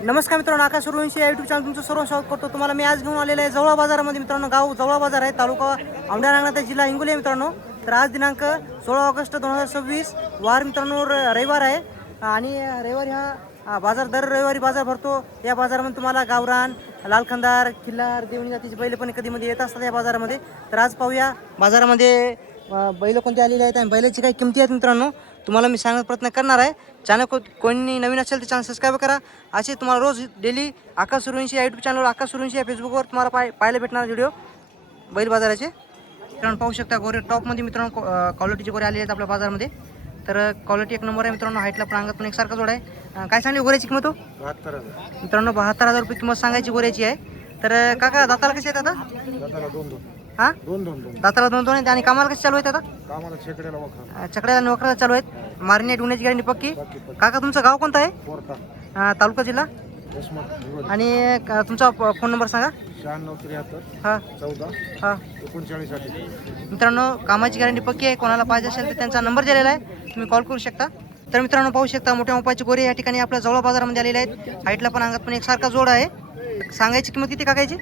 नमस्कार मित्रांनो, आकाश सूर्यवंशी या यूट्यूब चॅनल तुमचं सर्व स्वागत करतो. तुम्हाला मी आज घेऊन आलेलं आहे जवळा बाजारामध्ये. मित्रांनो, गाव जवळा बाजार आहे, तालुका औंढा नागनाथ, जिल्हा हिंगोली आहे मित्रांनो. तर आज दिनांक 16 ऑगस्ट 2026 वार मित्रांनो रविवार आहे. आणि रविवारी हा बाजार दर रविवारी बाजार भरतो. या बाजारामध्ये तुम्हाला गावरान, लालखंदार, खिल्लार, देवणी जातीचे बैल पण कधीमध्ये येत असतात या बाजारामध्ये. तर आज पाहूया बाजारामध्ये बैल कोणते आलेले आहेत आणि बैलाची काही किमती आहेत मित्रांनो, तुम्हाला मी सांगण्याचा प्रयत्न करणार आहे. चॅनल कोणी नवीन असेल तर चॅनल सबस्क्राईब करा. असे तुम्हाला रोज डेली आकाश सूर्यवंशी या यूट्यूब चॅनलवर, आकाश सूर्यवंशी या फेसबुकवर तुम्हाला पाहायला भेटणार व्हिडिओ बैल बाजाराचे. मित्रांनो पाहू शकता गोरे टॉपमध्ये मित्रांनो क्वालिटीचे गोरे आले आहेत आपल्या बाजारामध्ये. तर क्वालिटी एक नंबर आहे मित्रांनो. हाईटला पण अंगात पण एकसारखा जोड आहे. काय सांगली गोऱ्याची किंमत हो? 72,000 मित्रांनो 72,000 रुपये किंमत सांगायची गोऱ्याची आहे. तर काका दाताला कसे आहेत आता? दाताला 2-2 हां 2-2 दाताला 2-2 आहेत. आणि कामाला कसे चालू आहेत आता? कामाला छेकड्याला वखरा चकड्याला आणि वखराला चालू आहेत. मारण्यात उन्हाची गॅरंटी पक्की. बाकी काका तुमचं गाव कोणतं आहे? पोरता तालुका जिल्हा यशमत आणि तुमचा फोन नंबर सांगा. 9673 हां 14 हां 39 मित्रांनो कामाची गॅरंटी पक्की आहे. कोणाला पाहिजे असेल तर त्यांचा नंबर दिलेला आहे, तुम्ही कॉल करू शकता. तर मित्रांनो पाहू शकता मोठ्या मोपाचे गोरे या ठिकाणी आपल्या जवळ बाजारामध्ये आलेले आहेत. हाईटला पण अंगात पण एकसारखा जोड आहे. सांगायची किंमत किती काकायची?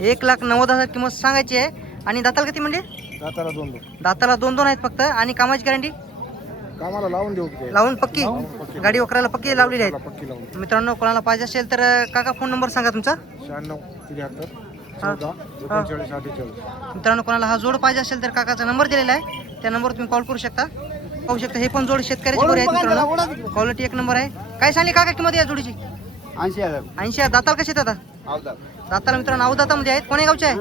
1,90,000 किंमत सांगायची आहे. आणि दाताला किती म्हणजे? दाताला 2-2 दाताला 2-2 आहेत फक्त. आणि कामाची गॅरंटी कामाला लावून देऊ की लावून पक्की, गाडी वखराला पक्की लावलेली आहेत. पक्की लावून मित्रांनो कोणाला पाहिजे असेल तर काका फोन नंबर सांगा तुमचा. 9673 14 39 48 मित्रांनो कोणाला हा जोड पाहिजे असेल तर काकाचा नंबर दिलेला आहे, त्या नंबरवर तुम्ही कॉल करू शकता. पाहू शकता हे पण जोड शेतकऱ्याची गोरे आहेत मित्रांनो. क्वालिटी एक नंबर आहे. काय सांगली काका किंमत या जोडीची? 80,000 80,000. दाताला कसे आहेत आता? दाताला मित्रांनो अवदातामध्ये आहेत. कोण्या गावचे आहे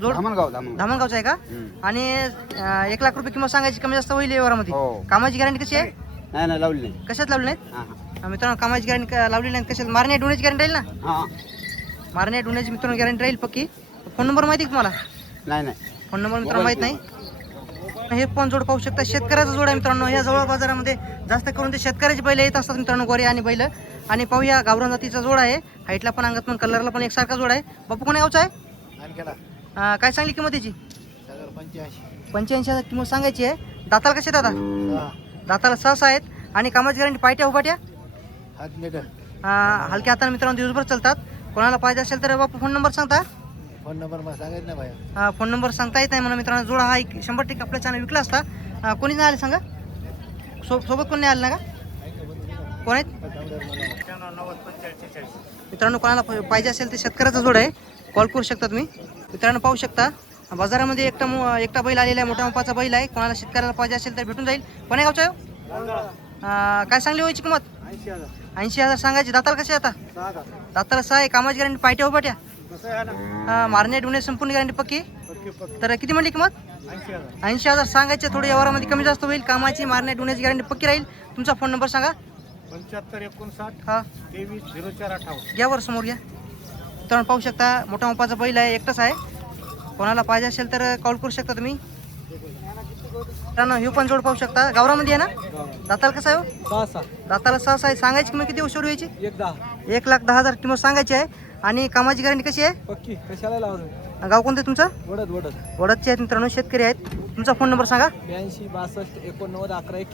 जोड? धामणगावचा आहे का? आणि 1 लाख रुपये किंमत सांगायची, कमी जास्त होईल व्यवहारामध्ये. कामाची गॅरंटी कशी आहे? नाही लावली नाही. कशात लावली नाहीत मित्रांनो? कामाची गॅरंटी लावली नाही. कशात? मारण्या डोण्याची गॅरंटी राहील ना? मारण्या डोण्याची मित्रांनो गॅरंटी राहील पक्की. फोन नंबर माहिती तुम्हाला? नाही फोन नंबर मित्रांनो माहीत नाही. हे पण जोड पाहू शकता, शेतकऱ्याचा जोड आहे मित्रांनो. या जवळ बाजारामध्ये जास्त करून ते शेतकऱ्याचे बैल येत असतात मित्रांनो, गोरे आणि बैल. आणि पाहूया गावरान जातीचा जोड आहे. हाईटला पण अंगात पण कलरला पण एकसारखा जोड आहे. बापू कोण्या गावचा आहे? काय सांगली किंमत त्याची? 85,000 किंमत सांगायची आहे. दाताला कसे दादा? दाताला 6 आहेत. आणि कामाची गॅरंटी पायट्या उभाट्या हलक्या हाताने मित्रांनो दिवसभर चालतात. कोणाला पाहिजे असेल तर बापू फोन नंबर सांगता. फोन नंबर मला सांगायचं नाही भाई. फोन नंबर सांगता येत नाही म्हणा मित्रांनो. जोडा हा 100% आपल्या चॅनल विकला असता. कोणी नाही आले सांगा? सोबत कोणी नाही आलं ना का? कोण आहेत मित्रांनो? कोणाला पाहिजे असेल तर शेतकऱ्याचा जोड आहे, कॉल करू शकता तुम्ही. मित्रांनो पाहू शकता बाजारामध्ये एकटा बैल आलेला आहे, मोठ्या मापाचा बैल आहे. कोणाला शेतकऱ्याला पाहिजे असेल तर भेटून जाईल. कोण्या गावचा आहे? काय सांगली व्हायची किंमत? 80,000 सांगायची. दाताला कसे आता? दाताला 6 आहे. कामाची गॅरंटी पायट्या उभाट्या मारण्या डुणे संपूर्ण गॅरंटी पक्की. तर किती म्हणली किंमत? 80,000 सांगायचे. थोडी व्यवहारामध्ये कमी जास्त होईल. कामाची मारण्या डुण्याची गॅरंटी पक्की राहील. तुमचा फोन नंबर सांगा. 7559 हां 23 घ्या वर समोर घ्या. मित्रांनो पाहू शकता मोठा मापाचा बैल आहे, एकटाच आहे. कोणाला पाहिजे असेल तर कॉल करू शकता तुम्ही. मित्रांनो हे पण जोड पाहू शकता, गावरामध्ये आहे ना? दाताला कसं आहे हो? दाताला 6 आहे. सांगायची किंमत किती उशीर व्हायची? 1,10,000 किंमत सांगायची आहे. आणि कामाची गॅरंटी कशी आहे? पक्की. कशाला लावलं? गाव कोणतं तुमचं? वडदचे आहेत मित्रांनो, शेतकरी आहेत. तुमचा फोन नंबर सांगा. 82 62 89 11 81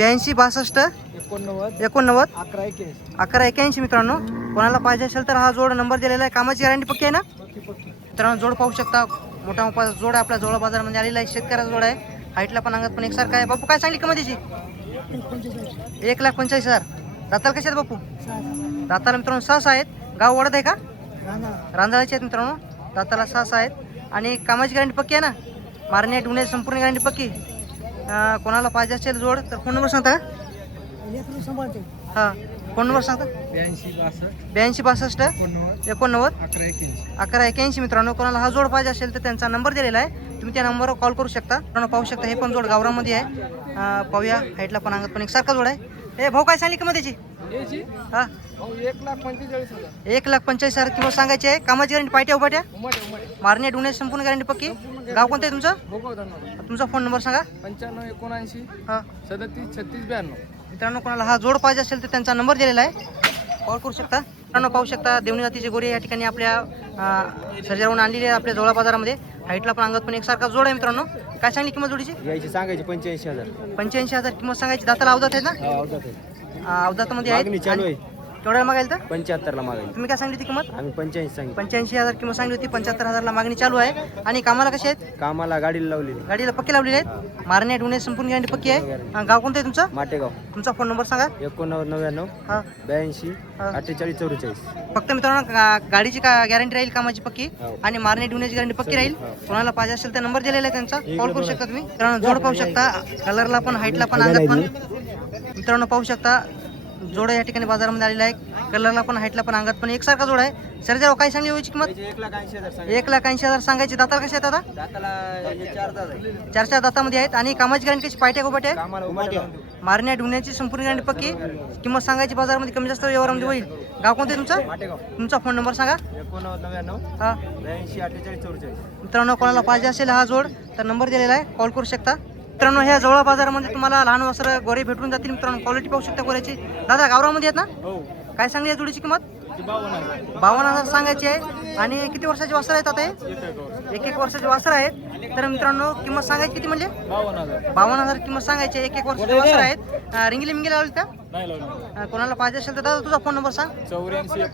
82 62 89 89 11 81 11 81. मित्रांनो कोणाला पाहिजे असेल तर हा जोड नंबर दिलेला आहे. कामाची गॅरंटी पक्की आहे ना? मित्रांनो जोड पाहू शकता, मोठा मोठा जोड आहे. आपल्या जवळ बाजारामध्ये आलेला आहे, शेतकऱ्याचा जोड आहे. हाईटला पण अंगात पण एकसारखा आहे. बापू काय सांगली किंमत त्याची? 1,45,000. दाताला कसे आहेत बापू? दाताला मित्रांनो 6 आहेत. गाव वडद आहे का? रांजळाचे आहेत मित्रांनो. दाताला 6 आहेत. आणि कामाची गॅरंटी पक्की आहे ना? मारणे डुणे संपूर्ण गॅरंटी पक्की. कोणाला पाहिजे असेल जोड तर फोन नंबर सांगता. हां फोन नंबर सांगता. 82 62 89 11 81. मित्रांनो कोणाला हा जोड पाहिजे असेल तर त्यांचा नंबर दिलेला आहे, तुम्ही त्या नंबरवर कॉल करू शकता. मित्रांनो पाहू शकता हे पण जोड गावरामध्ये आहे. पाहूया हाईटला पण अंगात पण एकसारखा जोड आहे. भाऊ काय सांगली किंमत त्याची? याची हा 1,45,000 1,45,000 किंमत सांगायची आहे. कामाची गॅरंटी पायट्या उभाट्या उमाटे मारणे डुण्याची संपूर्ण गॅरंटी पक्की. गाव कोणतं आहे तुमचं? भोगाव धन्यवाद. तुमचा फोन नंबर सांगा. 95 79 हा 37 36 92. मित्रांनो कोणाला हा जोड पाहिजे असेल तर त्यांचा नंबर दिलेला आहे, कॉल करू शकता. मित्रांनो पाहू शकता देवणी जातीचे गोरे या ठिकाणी आपल्या सर्जावरून आणलेले आहे आपल्या जवळा बाजारामध्ये. हाईटला पण अंगात पण एकसारखा जोड आहे. मित्रांनो काय सांगली किंमत जोडीची? याची सांगायची 85,000. 85,000 किंमत सांगायची. दाताला अवधात आहेत ना? अवधातामध्ये आहेत. चालू आहे. केवढ्याला मागायला तर 75 ला मागायची. तुम्ही काय सांगली ती किंमत? आम्ही 85 सांगितलं. 85,000 किंमत सांगली होती. 75,000ला मागणी चालू आहे. आणि कामाला कशी आहेत? कामाला गाडीला लावली. गाडीला पक्के लावलेले आहेत. मारणे डुणे संपूर्ण गॅरंटी पक्की आहे. गाव कोणतं आहे तुमचं? माटेगाव. तुमचा फोन नंबर सांगा. 89 हा 82 हा. 48 44. फक्त मित्रांनो गाडीची गॅरंटी राहील कामाची पक्की हो. आणि मारणे डुण्याची गॅरंटी पक्की राहील. कोणाला पाहिजे असेल तर नंबर दिलेला आहे त्यांचा, कॉल करू शकता तुम्ही. मित्रांनो जोड पाहू शकता, कलरला पण हाईटला पण अंगात पण. मित्रांनो पाहू शकता जोड या ठिकाणी बाजारामध्ये आलेला आहे. कलरला पण हाईटला पण अंगात पण एकसारखा जोड आहे. सर्जाराव काय सांगली होईची किंमत? 1,80,000. 1,80,000 सांगायची. दाताला कसे आहेत आता? दाताला 4 दात आहे. 4 दातामध्ये आहेत. आणि कामाची गॅरंटी कशी पायट्या गोपाट्या आहे? कामाला उमाटे. मारण्या डुण्याची संपूर्ण गॅरंटी पक्की. किंमत सांगायची बाजारामध्ये कमी जास्त व्यवहारामध्ये होईल. गाव कोणतं आहे तुमचं? माटेगाव. तुमचा फोन नंबर सांगा. 89 हा 82 48 44. मित्रांनो कोणाला पाहिजे असेल हा जोड तर नंबर दिलेला आहे, कॉल करू शकता. मित्रांनो ह्या जवळ बाजारामध्ये तुम्हाला लहान वस्त्र गोरे भेटून जातील. मित्रांनो क्वालिटी पाहू शकता गोऱ्याची. दादा गावरामध्ये आहेत ना? हो. काय सांगली या जोडीची किंमत? 52,000. 52,000 सांगायची आहे. आणि किती वर्षाचे वस्त्र आहेत आता हे? 1-1 वर्षाचे वस्त्र आहेत. तर मित्रांनो किंमत सांगायची किती म्हणले? 52,000. 52,000 किंमत सांगायची. 1-1 वर्षाचे वस्त्र आहेत. रिंगली मिंगली लावली का? नाही लावली. कोणाला पाहिजे असेल तर दादा तुझा फोन नंबर सांग. 84 59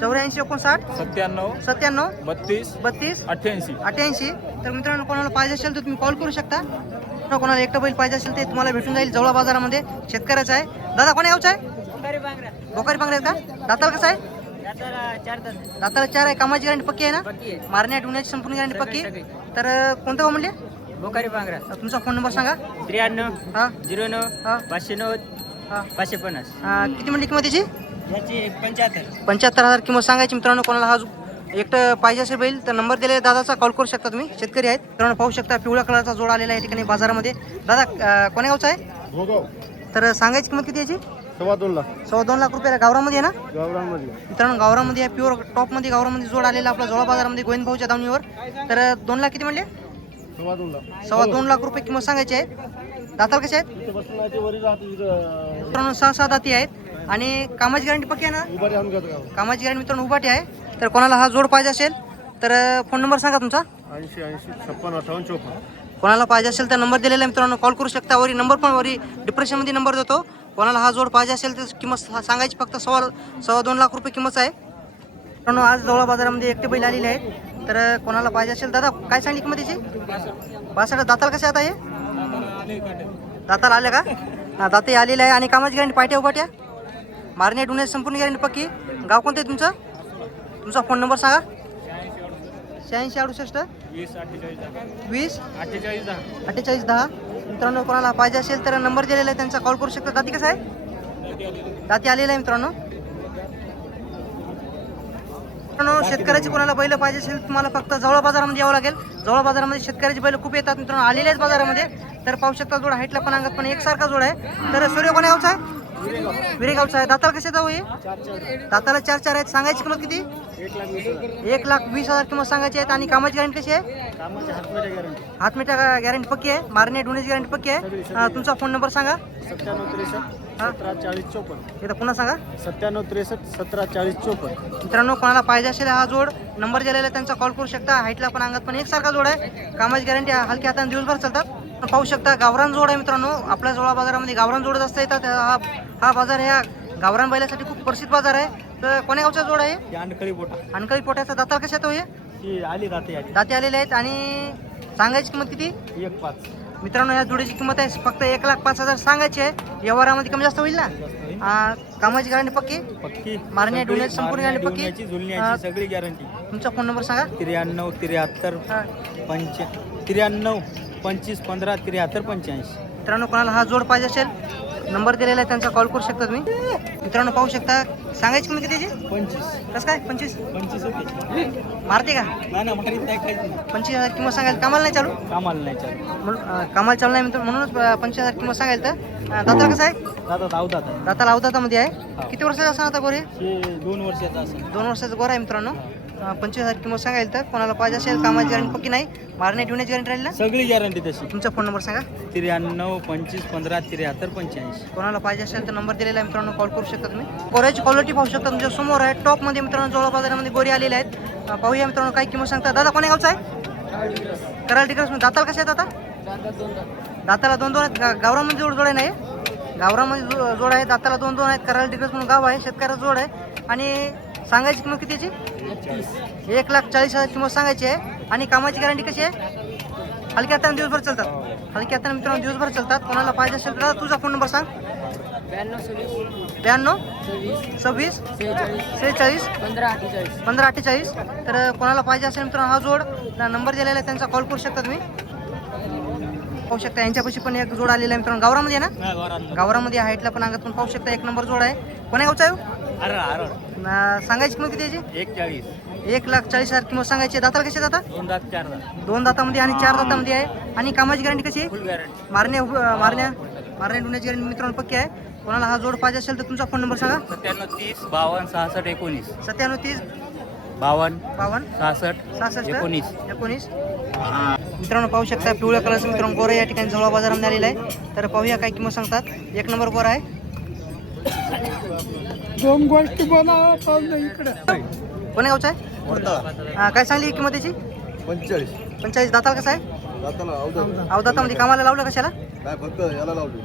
84 59 97 97 32 32 88. 88. तर मित्रांनो कोणाला पाहिजे असेल तर तुम्ही कॉल करू शकता. कोणाला एकटं बैल पाहिजे असेल ते तुम्हाला भेटून जाईल जवळ बाजारामध्ये. शेतकऱ्याचा आहे. दादा कोणा यावचा आहे? बोकारी पांगरे का? दाताला कसं आहे? दाताला 4 आहे. कामाची गॅरंटी पक्की आहे ना? मारण्या डुण्याची संपूर्ण गॅरंटी पक्की. तर कोणतं गाव म्हणले? बोकारी पांगरा. तुमचा फोन नंबर सांगा. 93 हा 09 हा 590 हा 550. किती म्हणली किंमत त्याची? याची 75. 75,000 किंमत सांगायची. मित्रांनो कोणाला हा एकटं पाहिजे असेल बैल तर नंबर दिलेला दादाचा, कॉल करू शकता तुम्ही. शेतकरी आहेत. मित्रांनो पाहू शकता पिवळ्या कलरचा जोड आलेला आहे या ठिकाणी बाजारामध्ये. दादा कोण्या गावचा आहे? भोगाव. तर सांगायची किंमत किती याची? 2.25 लाख. 2.25 लाख रुपये. गावरामध्ये आहे ना? गावरांमध्ये. मित्रांनो गावरामध्ये आहे. प्युअर टॉपमध्ये गावरामध्ये जोड आलेला आपला जवळ बाजारामध्ये गोविंद भाऊच्या दावणीवर. तर 2 लाख किती म्हणले? 2.25 लाख. 2.25 लाख रुपये किंमत सांगायची आहे. दाताला कसे आहेत? मित्रांनो 6 दाती आहेत. आणि कामाची गॅरंटी पक्की आहे ना? कामाची गॅरंटी मित्रांनो उभाटी आहे. तर कोणाला हा जोड पाहिजे असेल तर फोन नंबर सांगा तुमचा. 80 80 56 58 54. कोणाला पाहिजे असेल तर नंबर दिलेला आहे मित्रांनो, कॉल करू शकता. वरी नंबर पण वरी डिप्रेशनमध्ये नंबर देतो. कोणाला हा जोड पाहिजे असेल तर किंमत सांगायची फक्त 2.25 लाख रुपये किंमत आहे. मित्रांनो आज जवळ बाजारामध्ये एकटे बैल आलेले आहेत. तर कोणाला पाहिजे असेल दादा काय सांगली किंमत याची? 62. दाताला कसे आता हे? दाताला आले का? हा दाते आलेले आहे. आणि कामाची गॅरंटी पायट्या उभाट्या मारणे डुण्याची संपूर्ण गॅरंटी पक्की. गाव कोणतं आहे तुमचं? तुमचा फोन नंबर सांगा. 86 68 20 48 10. मित्रांनो कोणाला पाहिजे असेल तर नंबर दिलेला आहे त्यांचा, कॉल करू शकता. दाती कसं आहे? दाती आलेला आहे मित्रांनो. शेतकऱ्याची कोणाला बैल पाहिजे असेल तुम्हाला फक्त जवळ बाजारामध्ये यावं लागेल. जवळ बाजारामध्ये शेतकऱ्याची बैल खूप येतात मित्रांनो, आलेले आहेत बाजारामध्ये. तर पाहू शकता जोड हाईटला पण अंगात पण एकसारखा जोड आहे. तर सूर्य कोण्या गावचा आहे? विरेगावचा आहे. दाताला कसे जाऊ हे? दाताला 4 आहेत. सांगायची किंमत किती? 1,20,000 किंमत सांगायची आहेत. आणि कामाची गॅरंटी कशी आहे? हातमिटा गॅरंटी पक्की आहे. मारणे डुण्याची गॅरंटी पक्की आहे. तुमचा फोन नंबर सांगा. 97 63 17 40 54. एकदा पुन्हा सांगा. 97 63 17 40 54. मित्रांनो कोणाला पाहिजे असेल हा जोड नंबर दिलेला आहे त्यांचा, कॉल करू शकता. हाईटला पण अंगात पण एकसारखा जोड आहे. कामाची गॅरंटी हलक्या हाताने दिवसभर चालतात. पाहू शकता गावरान जोड आहे मित्रांनो. आपल्या जवळ बाजारामध्ये गावरान जोड जास्त येतात. हा बाजार ह्या गावरान बैलासाठी खूप प्रसिद्ध बाजार आहे. तर कोण्या गावचा जोड आहे? अनकळी पोट्याचा. दाताला कशा तो हे? आली दाते दाते आलेले आहेत. आणि सांगायची किंमत किती? 1.5. मित्रांनो या जोडीची किंमत आहे फक्त 1,05,000 सांगायची आहे. व्यवहारामध्ये कमी जास्त होईल ना? कामाची गॅरंटी पक्की. पक्की. मारणे डुण्याची संपूर्ण गॅरंटी पक्की. झुलण्याची सगळी गॅरंटी. तुमचा फोन नंबर सांगा. 93 73 93 25 15 73 85. मित्रांनो कोणाला हा जोड पाहिजे असेल नंबर दिलेला आहे त्यांचा, कॉल करू शकता तुम्ही. मित्रांनो पाहू शकता. सांगायची किंमत किती त्याची? 25. कसं काय 25 25 होते. मारते का? नाही ना मारीत नाही काहीच नाही. 25,000 किंमत सांगायला कामाला नाही चालू? कामाला नाही चालू. कामाला चालू नाही म्हणूनच 25,000 किंमत सांगायला. तर दाताला कसं आहे? दादा धावतात आहे. दाताला अवदातामध्ये आहे. किती वर्षाचा असणार आता गोरे? हे 2 वर्षाचा असेल. 2 वर्षाचा गोरा आहे मित्रांनो. 25,000 किंमत सांगायला. तर कोणाला पाहिजे असेल कामाची गॅरंटी पक्की नाही, मारणे ठेवण्याची गॅरंटी राहील ना? सगळी गॅरंटी तशी. तुमचा फोन नंबर सांगा. 93 25 15 73 85. कोणाला पाहिजे असेल तर नंबर दिलेला आहे मित्रांनो, कॉल करू शकता तुम्ही. गोऱ्याची क्वालिटी पाहू शकता तुमच्या समोर आहे. टॉपमध्ये मित्रांनो जवळ बाजारामध्ये गोरे आलेले आहेत. पाहूया मित्रांनो काय किंमत सांगता. दादा कोण्या गावचा आहे? कराल टिकर्स. दाताला कसे आहेत आता? दाताला 2 आहेत. गावरामध्ये जोड आहे नाही? गावरामध्ये जोड आहे. दाताला 2 आहेत. कराल टिकर्स म्हणून गाव आहे, शेतकऱ्याचा जोड आहे. आणि सांगायची किंमत कितीची? 1,40,000 किंमत सांगायची आहे. आणि कामाची गॅरंटी कशी आहे? हलक्या हाताने दिवसभर चालतात. हलक्या हाताने मित्रांनो दिवसभर चालतात. कोणाला पाहिजे असेल तर तुझा फोन नंबर सांग. 92 26 46 15 48. तर कोणाला पाहिजे असेल मित्रांनो हा जोड नंबर दिलेला आहे, त्यांचा कॉल करू शकता तुम्ही. पाहू शकता यांच्यापाशी पण एक जोड आलेला आहे मित्रांनो. गावरामध्ये आहे ना? गावरामध्ये हाईटला पण अंगात पण पाहू शकता. एक नंबर जोड आहे. कोण्या गावचा आहे? सांगायची किंमत किती याची? 1,40,000 किंमत सांगायची. दाताला कशी दाता? 2 दात 4 दात. 2 दातामध्ये आणि 4 दातामध्ये आहे. आणि कामाची गॅरंटी कशी आहे? फुल गॅरंटी. मारण्या ढुण्याची गॅरंटी मित्रांनो पक्की आहे. कोणाला हा जोड पाहिजे असेल तर तुमचा फोन नंबर सांगा. 97 30 52 66 19. 97 30 52 52 66 66 19. 19. मित्रांनो पाहू शकता पिवळ्या कलरचं मित्रांनो गोरा या ठिकाणी जवळ बाजारामध्ये आलेला आहे. तर पाहूया काय किंमत सांगतात. 1 नंबर गोरा आहे. 2 गोष्टी बनवा इकडे. कोण्या गावचा आहे? काय सांगली किंमत त्याची? 45. दाताला कसं आहे? अवदातामध्ये कामाला लावलं कशाला? फक्त याला लावली.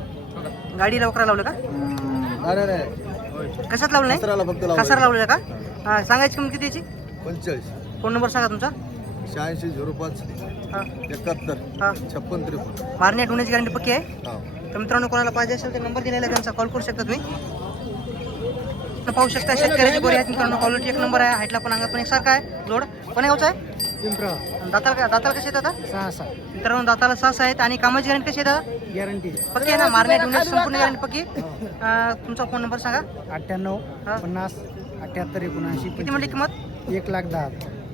गाडी लवकर लावलं का? नाही कशात लावलं नाही? फक्त कसार लावलेलं का? सांगायची किंमत किती याची? 45 फोन नंबर सांगा तुमचा. 86 05 हां 71 हां. 56 53. मारण्या ठेवण्याची गॅरंटी पक्की आहे. हा. तर मित्रांनो कोणाला पाहिजे असेल तर नंबर दिलेला आहे, त्यांचा कॉल करू शकता तुम्ही. पाहू शकता शेतकऱ्याची गोरी आहेत मित्रांनो. क्वालिटी 1 नंबर आहे. हाईटला पण अंगात पण एकसारखा आहे. जोड कोण्या गावचा आहे? दाताला कसे आहेत आता? 6 मित्रांनो दाताला 6 आहेत. आणि कामाची गॅरंटी कशी आहे दादा? गॅरंटी. पक्की आहे ना? मारण्या ठेवण्याची संपूर्ण गॅरंटी पक्की. तुमचा फोन नंबर सांगा. 98 हां. 50 78 79. किती म्हटली किंमत? 1,10,000.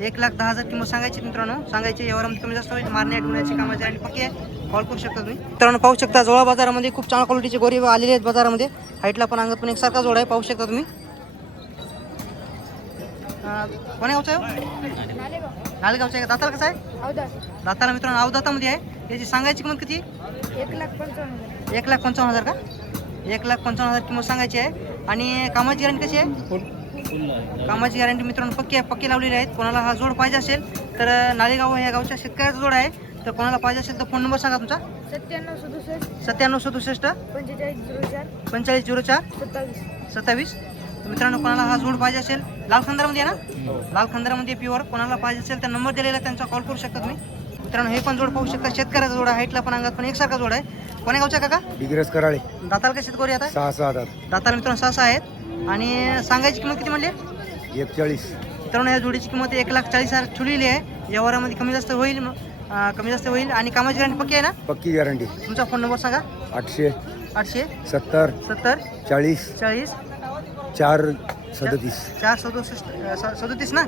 1,10,000 किंमत सांगायची मित्रांनो. सांगायची यावरामध्ये कमी जास्त होईल. मारण्या ठेवण्याची कामाची गॅरंटी पक्की आहे. कॉल करू शकता तुम्ही. मित्रांनो पाहू शकता जवळ बाजारामध्ये खूप चांगल्या क्वालिटीचे गोरी आलेले आहेत बाजारामध्ये. हाईटला पण अंगात पण एकसारखा जोड आहे. पाहू शकता तुम्ही. कोण्या गावचा आहे? नालेगावचा आहे. दाताला कसं आहे? दाताला मित्रांनो अवदातामध्ये आहे. याची सांगायची किंमत किती? 1,55,000 का? 1,55,000 किंमत सांगायची आहे. आणि कामाची गॅरंटी कशी आहे? कामाची गॅरंटी मित्रांनो पक्की लावलेली आहेत. कोणाला हा जोड पाहिजे असेल तर नालेगाव या गावच्या शेतकऱ्याचा जोड आहे. तर कोणाला पाहिजे असेल तर फोन नंबर सांगा तुमचा. 97 67 45 04 27. मित्रांनो कोणाला हा जोड पाहिजे असेल लाल खंदारामध्ये आहे ना? लाल खंदारामध्ये प्युअर. कोणाला पाहिजे असेल तर नंबर दिलेला आहे, त्यांचा कॉल करू शकता तुम्ही. मित्रांनो हे पण जोड पाहू शकता. शेतकऱ्याचा जोड आहे. हाईटला पण अंगात पण एकसारखा जोड आहे. कोण्या गावचा काका? डिग्रस कराळे. दाताला कशी गोरी आता? 6 दात. दाताला मित्रांनो 6 आहेत. आणि सांगायची किंमत किती म्हणली? 41. मित्रांनो या जोडीची किंमत 1,40,000 ठेवलेली आहे. व्यवहारामध्ये कमी जास्त होईल. आणि कामाची गॅरंटी पक्की आहे ना? पक्की गॅरंटी. तुमचा फोन नंबर सांगा. 800 800 70 70 40 40 4 37. 467 ना?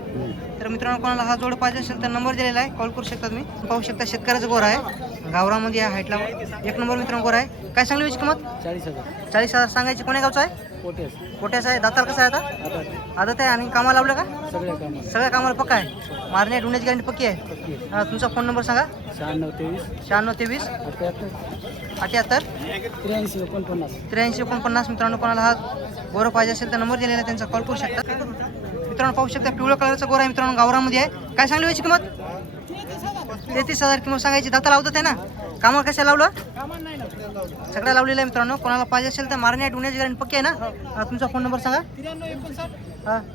तर मित्रांनो कोणाला हा जोड पाहिजे असेल तर नंबर दिलेला आहे, कॉल करू शकता तुम्ही. पाहू शकता शेतकऱ्याचा गोरा आहे. गावरामध्ये आहे. हाईटला 1 नंबर मित्रांनो गोरा आहे. काय सांगली याची किंमत? 40,000. 40,000 सांगायची. कोण्या गावचा आहे? कोट्याचा आहे. दाताला कसं आहे आता? आदत आहे. आणि कामाला लावलं का? सगळ्या कामाला पक्का आहे. मारण्या ढुण्याची गॅरंटी पक्की आहे. तुमचा फोन नंबर सांगा. 96 23 78 83 49. 83 49. मित्रांनो कोणाला हा गोरा पाहिजे असेल तर नंबर दिलेला आहे, त्यांचा कॉल करू शकता. मित्रांनो पाहू शकता पिवळ्या कलरचा गोरा आहे मित्रांनो. गावरामध्ये आहे. काय सांगली याची किंमत? 33,000 किंमत सांगायची. दाताला लावतात आहे ना? कामाला कशा लावलं? सगळ्या लावलेलं आहे मित्रांनो. कोणाला पाहिजे असेल तर मारण्या ढुण्याची गॅरंटी पक्की आहे ना? तुमचा फोन नंबर सांगा. 93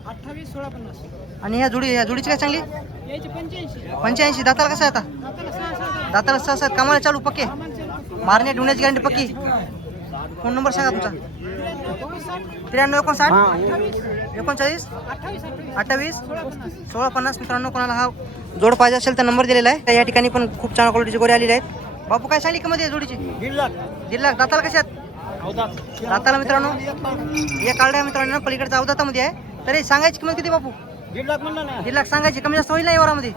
58 16 50. आणि या जोडीची काय चांगली? 85. दाताला कसं आहे आता? दाताला 6 कामाला चालू पक्के. मारण्या ढुण्याची गॅरंटी पक्की. फोन नंबर सांगा तुमचा. 93 59 39 28 16 50. मित्रांनो कोणाला हा जोड पाहिजे असेल तर नंबर दिलेला आहे. या ठिकाणी पण खूप चांगल्या क्वालिटीचे गोरे आलेले आहेत. बापू काय सांगली किंमत आहे जोडीची? 1,50,000. दाताला कशा आहेत? दाताला मित्रांनो एक कार्ड आहे मित्रांनो, पलीकडचा अवदातामध्ये आहे. तरी सांगायची किंमत किती बापू? 1.5 लाख म्हणलं ना. 1.5 लाख सांगायची. कमी जास्त होईल ना यावरामध्ये?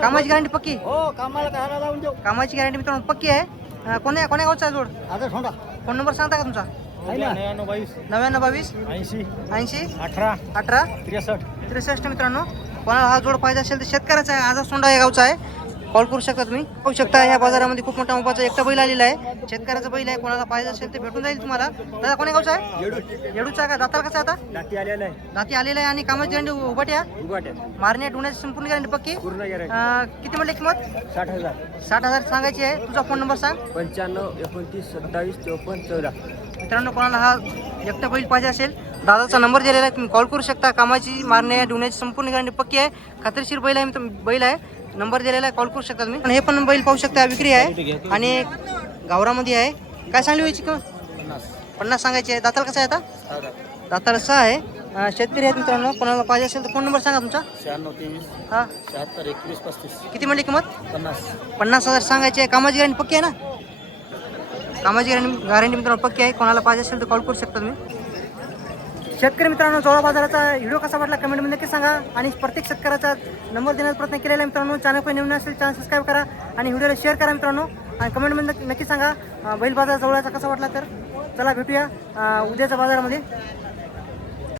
कामाची गॅरंटी पक्की? हो, कामाला काय लावून देऊ. कामाची गॅरंटी मित्रांनो पक्की आहे. कोण्या गावचा आहे जोड? आता सोडा. फोन नंबर सांगता का तुमचा? 9922 80 18 18 63 मित्रांनो. कोणाला हा जोड पाहिजे असेल तर शेतकऱ्याचा आहे, आजा सोंडा या गावचा आहे. कॉल करू शकता तुम्ही. पाहू शकता ह्या बाजारामध्ये खूप मोठा मोबाचा एकटा बैल आलेला आहे. शेतकऱ्याचा बैल आहे. कोणाला पाहिजे असेल ते भेटून जाईल तुम्हाला. दादा कोण्या गावचा आहे? येडूचा का? दाताला कसा आहे आता? दाती आलेला आहे. दाती आलेला आहे आणि कामाची गॅरंटी उभाट्या मारणे डुण्याची संपूर्ण गॅरंटी पक्की. पूर्ण गॅरंटी. किती म्हणले किंमत? 60,000. 60,000 सांगायची आहे. तुझा फोन नंबर सांग. 95 29 27 54 14. मित्रांनो कोणाला हा एकटा बैल पाहिजे असेल दादाचा नंबर दिलेला आहे, तुम्ही कॉल करू शकता. कामाची मारणे डुण्याची संपूर्ण गॅरंटी पक्की आहे. खात्रीशीर बैल आहे बैल आहे. नंबर दिलेला आहे, कॉल करू शकता तुम्ही. आणि हे पण बैल पाहू शकता विक्री आहे आणि गावरामध्ये आहे. काय सांगली व्हायची का? 50 सांगायची आहे. दाताला कसं आहे आता? दाताला 6 आहे. शेतकरी आहेत मित्रांनो. कोणाला पाहिजे असेल तर फोन नंबर सांगा तुमचा. 96 23 हां 76 21 35. किती म्हणली किंमत? 50. 50,000 सांगायची आहे. कामाची गॅरंटी पक्की आहे ना? कामाची गॅरंटी मित्रांनो पक्की आहे. कोणाला पाहिजे असेल तर कॉल करू शकता तुम्ही. शेतकरी मित्रांनो जवळ बाजाराचा व्हिडिओ कसा वाटला कमेंटमध्ये नक्की सांगा. आणि प्रत्येक शेतकऱ्याचा नंबर देण्याचा प्रयत्न केलेला आहे मित्रांनो. चॅनल पण नवीन असेल चॅनल सबस्क्राईब करा आणि व्हिडिओला शेअर करा मित्रांनो. आणि कमेंटमध्ये नक्की सांगा बैल बाजार जवळचा कसा वाटला तर. चला भेटूया उद्याच्या बाजारामध्ये.